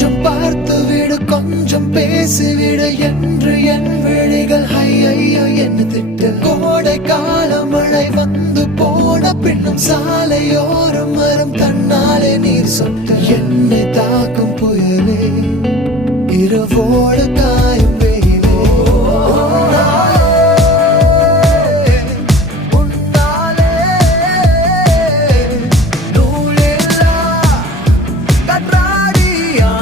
கொஞ்சம் பார்த்து விடு, கொஞ்சம் பேசிவிடு என்று என் விழிகள் ஐயோ என்ன திட்டு. கோடை கால மழை வந்து போன பின்னும் சாலையோரம் மரம் தன்னாலே நீர் சொட்டு. என்னை தாக்கும் புயல்